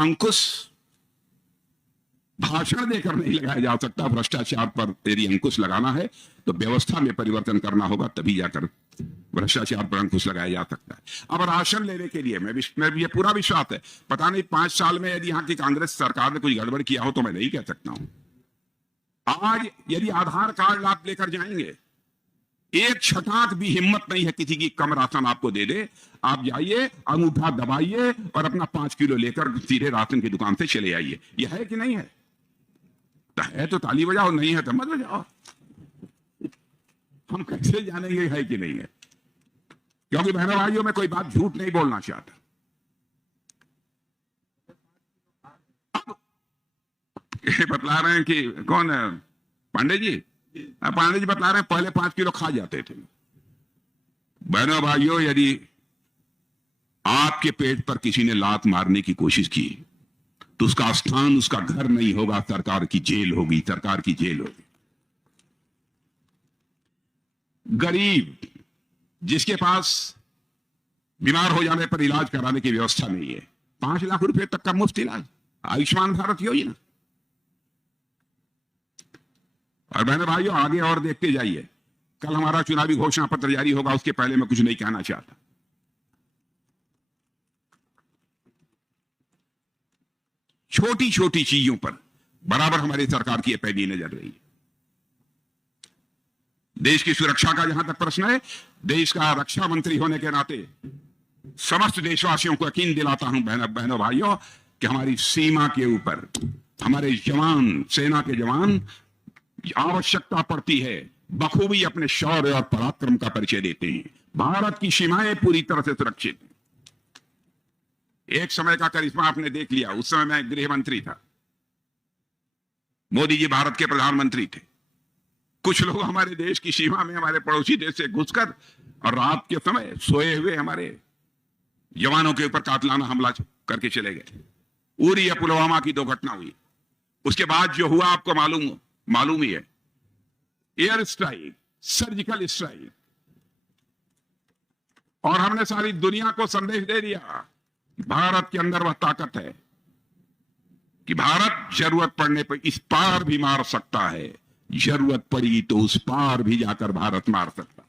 अंकुश भाषण देकर नहीं लगाया जा सकता। भ्रष्टाचार पर यदि अंकुश लगाना है तो व्यवस्था में परिवर्तन करना होगा, तभी जाकर भ्रष्टाचार पर अंकुश लगाया जा सकता है। अब राशन लेने के लिए मैं ये पूरा विश्वास है, पता नहीं 5 साल में यदि यहाँ की कांग्रेस सरकार ने कुछ गड़बड़ किया हो तो मैं नहीं कह सकता हूं। आज यदि आधार कार्ड आप लेकर जाएंगे, एक छटाक भी हिम्मत नहीं है किसी की कम राशन आपको दे दे। आप जाइए, अंगूठा दबाइए और अपना 5 किलो लेकर सीधे राशन की दुकान से चले आइए। यह है कि नहीं है? है तो ताली बजाओ, नहीं है तो मत बजाओ। हम कैसे जानेंगे है कि नहीं है? क्योंकि बहनों भाइयों, में कोई बात झूठ नहीं बोलना चाहता। ये बतला रहे हैं कि कौन है पांडे जी? पांडे जी बतला रहे हैं पहले 5 किलो खा जाते थे। बहनों भाइयों, यदि आपके पेट पर किसी ने लात मारने की कोशिश की तो उसका स्थान उसका घर नहीं होगा, सरकार की जेल होगी, सरकार की जेल होगी। गरीब जिसके पास बीमार हो जाने पर इलाज कराने की व्यवस्था नहीं है, 5 लाख रुपए तक का मुफ्त इलाज, आयुष्मान भारत योजना। और बहनों भाइयों, आगे और देखते जाइए, कल हमारा चुनावी घोषणा पत्र जारी होगा, उसके पहले मैं कुछ नहीं कहना चाहता। छोटी छोटी चीजों पर बराबर हमारी सरकार की पैनी नजर रही है। देश की सुरक्षा का जहां तक प्रश्न है, देश का रक्षा मंत्री होने के नाते समस्त देशवासियों को यकीन दिलाता हूं बहनों भाइयों कि हमारी सीमा के ऊपर हमारे जवान, सेना के जवान आवश्यकता पड़ती है बखूबी अपने शौर्य और पराक्रम का परिचय देते हैं। भारत की सीमाएं पूरी तरह से सुरक्षित हैं। एक समय का करिश्मा आपने देख लिया, उस समय मैं गृह मंत्री था, मोदी जी भारत के प्रधानमंत्री थे। कुछ लोग हमारे देश की सीमा में हमारे पड़ोसी देश से घुसकर और रात के समय सोए हुए हमारे जवानों के ऊपर कातलाना हमला करके चले गए। उरी या पुलवामा की 2 घटना हुई। उसके बाद जो हुआ आपको मालूम ही है, एयर स्ट्राइक, सर्जिकल स्ट्राइक। और हमने सारी दुनिया को संदेश दे दिया, भारत के अंदर वह ताकत है कि भारत जरूरत पड़ने पर इस पार भी मार सकता है, जरूरत पड़ी तो उस पार भी जाकर भारत मार सकता।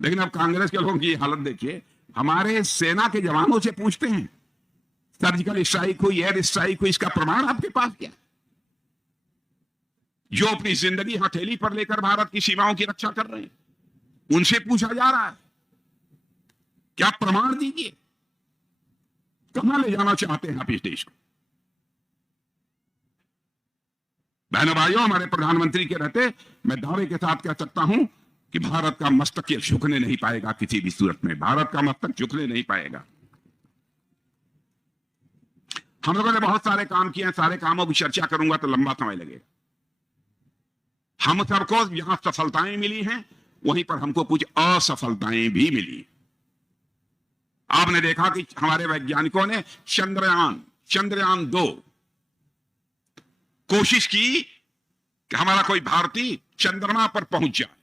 लेकिन अब कांग्रेस के लोगों की हालत देखिए, हमारे सेना के जवानों से पूछते हैं सर्जिकल स्ट्राइक हुई, एयर स्ट्राइक हुई, इसका प्रमाण आपके पास क्या? जो अपनी जिंदगी हथेली पर लेकर भारत की सीमाओं की रक्षा कर रहे हैं, उनसे पूछा जा रहा है क्या प्रमाण दीजिए। कहां ले जाना चाहते हैं आप इस देश को? बहनों भाइयों, हमारे प्रधानमंत्री के रहते मैं दावे के साथ कह सकता हूं कि भारत का मस्तक ये झुकने नहीं पाएगा, किसी भी सूरत में भारत का मस्तक झुकने नहीं पाएगा। हम लोगों ने बहुत सारे काम किए हैं, सारे कामों की चर्चा करूंगा तो लंबा समय लगेगा। हम सबको यहां सफलताएं मिली हैं, वहीं पर हमको कुछ असफलताएं भी मिली। आपने देखा कि हमारे वैज्ञानिकों ने चंद्रयान 2 कोशिश की कि हमारा कोई भारतीय चंद्रमा पर पहुंच जाए।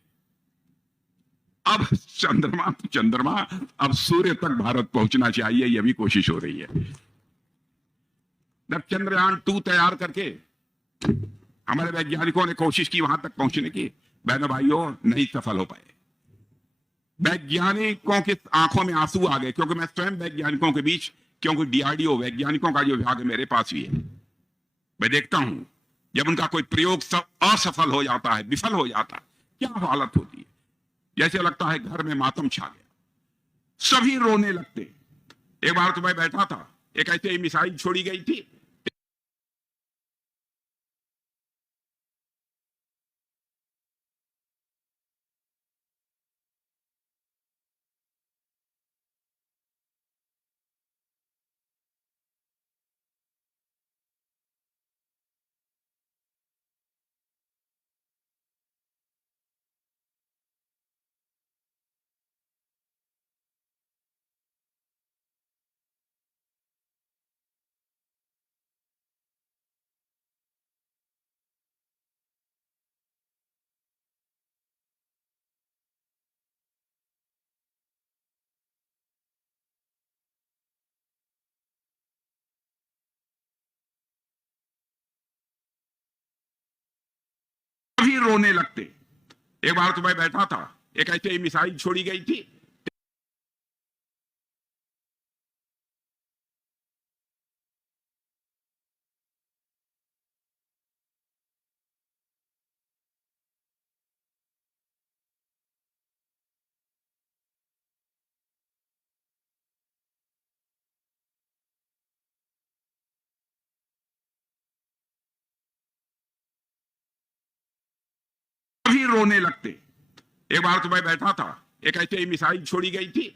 अब चंद्रमा अब सूर्य तक भारत पहुंचना चाहिए, यह भी कोशिश हो रही है। जब चंद्रयान 2 तैयार करके हमारे वैज्ञानिकों ने कोशिश की वहां तक पहुंचने की, बहनों भाइयों नहीं सफल हो पाए। वैज्ञानिकों की आंखों में आंसू आ गए, क्योंकि मैं स्वयं वैज्ञानिकों के बीच, क्योंकि डीआरडीओ वैज्ञानिकों का जो विभाग है मेरे पास भी है, मैं देखता हूं जब उनका कोई प्रयोग असफल हो जाता है, विफल हो जाता है, क्या हालत होती है। जैसे लगता है घर में मातम छा गया, सभी रोने लगते। एक बार तो मैं बैठा था, एक ऐसे ही मिसाइल छोड़ी गई थी, रोने लगते। एक बार तो मैं बैठा था, एक ऐसे ही मिसाइल छोड़ी गई थी, भी रोने लगते। एक बार तो मैं बैठा था, एक ऐसे ही मिसाइल छोड़ी गई थी,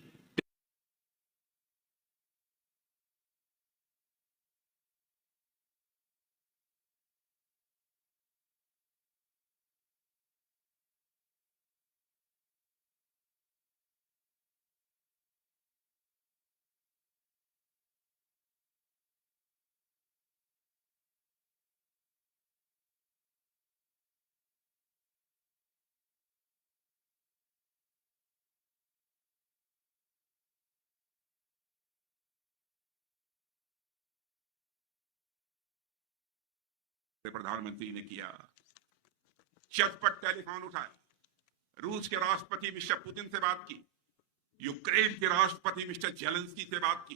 प्रधानमंत्री ने किया। चटपट टेलीफोन उठाया, रूस के राष्ट्रपति मिस्टर पुतिन से बात की, यूक्रेन के राष्ट्रपति मिस्टर जेलेंस्की से बात की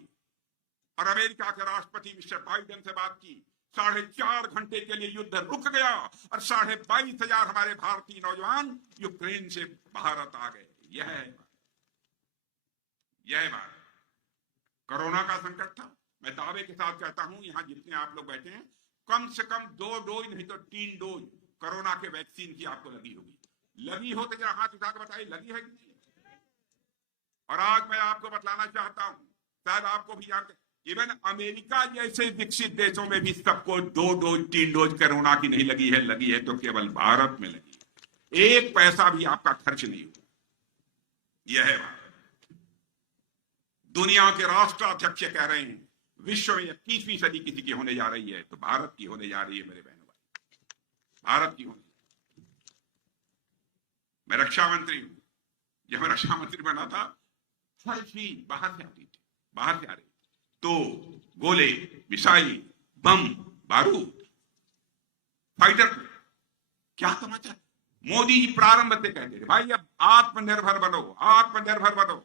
और अमेरिका के राष्ट्रपति मिस्टर बाइडेन से बात की। 4.5 घंटे के लिए युद्ध रुक गया और 22,500 हमारे भारतीय नौजवान यूक्रेन से भारत आ गए। यह बात कोरोना का संकट था। मैं दावे के साथ कहता हूं, यहां जितने आप लोग बैठे हैं, कम से कम 2 डोज नहीं तो 3 डोज कोरोना के वैक्सीन की आपको लगी होगी। लगी हो तो जरा हाथ उठा के बताइए, लगी है कि नहीं? और आज मैं आपको बतलाना चाहता हूं, शायद आपको भी जानते, इवन अमेरिका जैसे विकसित देशों में भी सबको 2 डोज 3 डोज कोरोना की नहीं लगी है। लगी है तो केवल भारत में लगी है। 1 पैसा भी आपका खर्च नहीं हुआ। यह है बात। दुनिया के राष्ट्राध्यक्ष कह रहे हैं विश्व में 21वीं सदी किसी की होने जा रही है तो भारत की होने जा रही है। मेरे बहनों भाई, भारत की होने। मैं रक्षा मंत्री हूं। जब मैं रक्षा मंत्री बना था, हर चीज बाहर से आती थी, बाहर से आ रही। तो गोले, मिसाइल, बम, बारूद, फाइटर, क्या समाचार। मोदी जी प्रारंभ से कहते थे भाई अब आत्मनिर्भर बनो, आत्मनिर्भर बनो,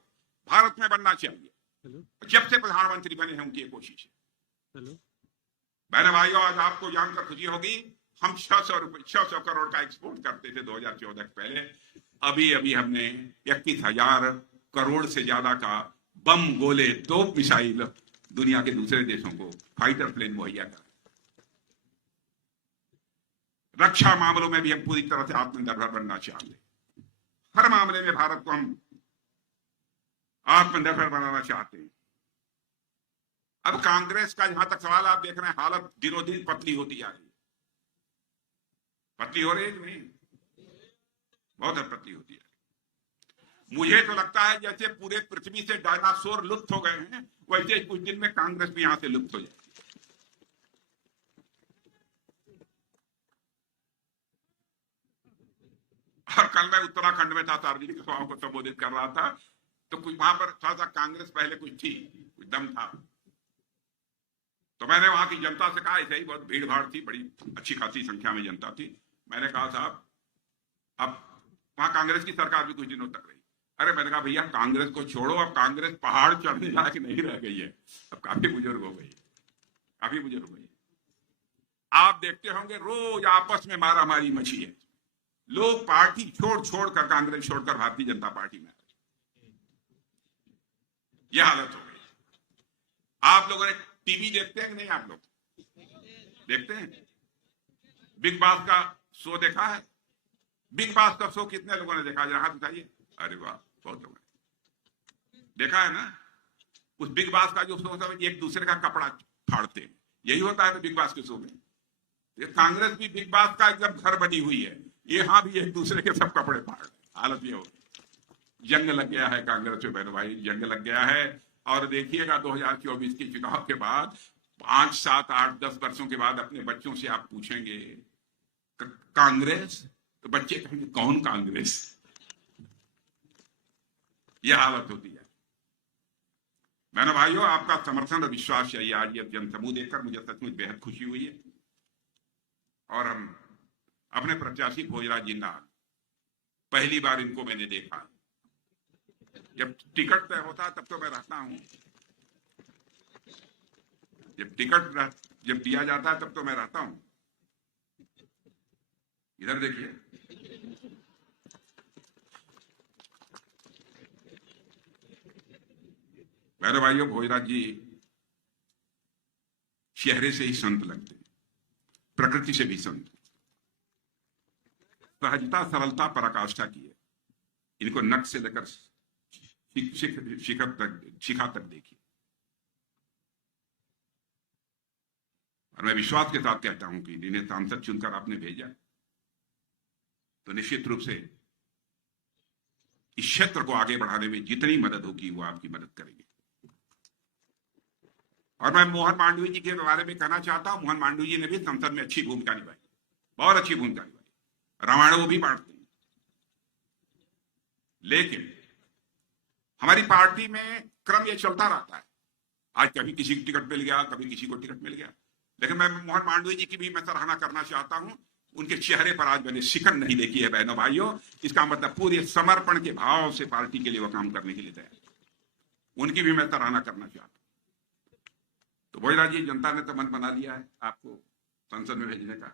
भारत में बनना चाहिए। जब से प्रधानमंत्री बने हैं उनकी ये कोशिश है। बहन भाइयों, आज आपको जानकर खुशी होगी, हम 600 करोड़ का एक्सपोर्ट करते थे 2014 के पहले। अभी हमने 31,000 करोड़ से ज्यादा का बम, गोले, तोप, मिसाइल दुनिया के दूसरे देशों को, फाइटर प्लेन मुहैया कर। रक्षा मामलों में भी हम पूरी तरह से आत्मनिर्भर बनना चाहते। हर मामले में भारत को हम आत्मनिर्भर बनाना चाहते हैं। अब कांग्रेस का जहां तक सवाल आप देख रहे हैं, हालत दिनों दिन पतली होती जा रही है। पतली हो रही है कि नहीं? बहुत पतली होती है। मुझे तो लगता है जैसे पूरे पृथ्वी से डायनासोर लुप्त हो गए हैं, वैसे कुछ दिन में कांग्रेस भी यहां से लुप्त हो जाएगी। और कल मैं उत्तराखंड में था, सार्वजनिक सभाओं को संबोधित कर रहा था, तो कुछ वहां पर थोड़ा सा कांग्रेस पहले कुछ थी, कुछ दम था। तो मैंने वहां की जनता से कहा, ऐसे ही बहुत भीड़ भाड़ थी, बड़ी अच्छी खासी संख्या में जनता थी। मैंने कहा साहब अब वहां कांग्रेस की सरकार भी कुछ दिनों तक रही। अरे मैंने कहा भैया कांग्रेस को छोड़ो, अब कांग्रेस पहाड़ चढ़ने लायक नहीं रह गई है, अब काफी बुजुर्ग हो गई, काफी बुजुर्ग हो गई। आप देखते होंगे रोज आपस में मारा मारी मची है। लोग पार्टी छोड़कर, कांग्रेस छोड़कर भारतीय जनता पार्टी में, यह हालत हो गई। आप लोगों ने टीवी देखते हैं कि नहीं? आप लोग देखते हैं? बिग बॉस का शो देखा है? बिग बॉस का शो कितने लोगों ने देखा, जरा हाथ उठाइए। अरे वाह, बहुत लोगों ने देखा है ना। उस बिग बॉस का जो शो होता है, एक दूसरे का कपड़ा फाड़ते हैं, यही होता है बिग बॉस के शो में। ये कांग्रेस भी बिग बॉस का एकदम घर बनी हुई है, यहां भी एक दूसरे के सब कपड़े फाड़। हालत ये हो, जंग लग गया है कांग्रेस में बहन भाई, जंग लग गया है। और देखिएगा 2024 के चुनाव के बाद 5, 7, 8, 10 वर्षों के बाद अपने बच्चों से आप पूछेंगे कांग्रेस, तो बच्चे कहेंगे कौन कांग्रेस। यह हालत होती है। मैंने भाइयों आपका समर्थन और विश्वास चाहिए। आज ये जनसमूह देखकर मुझे सचमुच बेहद खुशी हुई है। और हम अपने प्रत्याशी भोजराज जिंदाल, पहली बार इनको मैंने देखा। जब टिकट तय होता तब तो मैं रहता हूं, जब जब दिया जाता है तब तो मैं रहता हूं। इधर देखिए, बहनों भाइयों, भोजराज जी चेहरे से ही संत लगते, प्रकृति से भी संत, सहजता सरलता पराकाष्ठा की है। इनको नक से लेकर शिखा तक देखिए। और मैं विश्वास के साथ कहता हूं कि जिन्हें सांसद चुनकर आपने भेजा तो निश्चित रूप से इस क्षेत्र को आगे बढ़ाने में जितनी मदद होगी वो आपकी मदद करेंगे। और मैं मोहन मांडवी जी के बारे में कहना चाहता हूं, मोहन मांडवी जी ने भी संसद में अच्छी भूमिका निभाई, बहुत अच्छी भूमिका निभाई, रामायण वो भी बांटते हैं। लेकिन हमारी पार्टी में क्रम ये चलता रहता है, आज कभी किसी को टिकट मिल गया, कभी किसी को टिकट मिल गया। लेकिन मैं मोहन मांडवी जी की भी मैं सराहना करना चाहता हूं, उनके चेहरे पर आज मैंने शिकन नहीं देखी है बहनों भाइयों। इसका मतलब पूरे समर्पण के भाव से पार्टी के लिए वो काम करने के लिए तैयार, उनकी भी मैं सराहना करना चाहता हूं। तो भोजराज जी, जनता ने तो मन बना लिया है आपको संसद में भेजने का।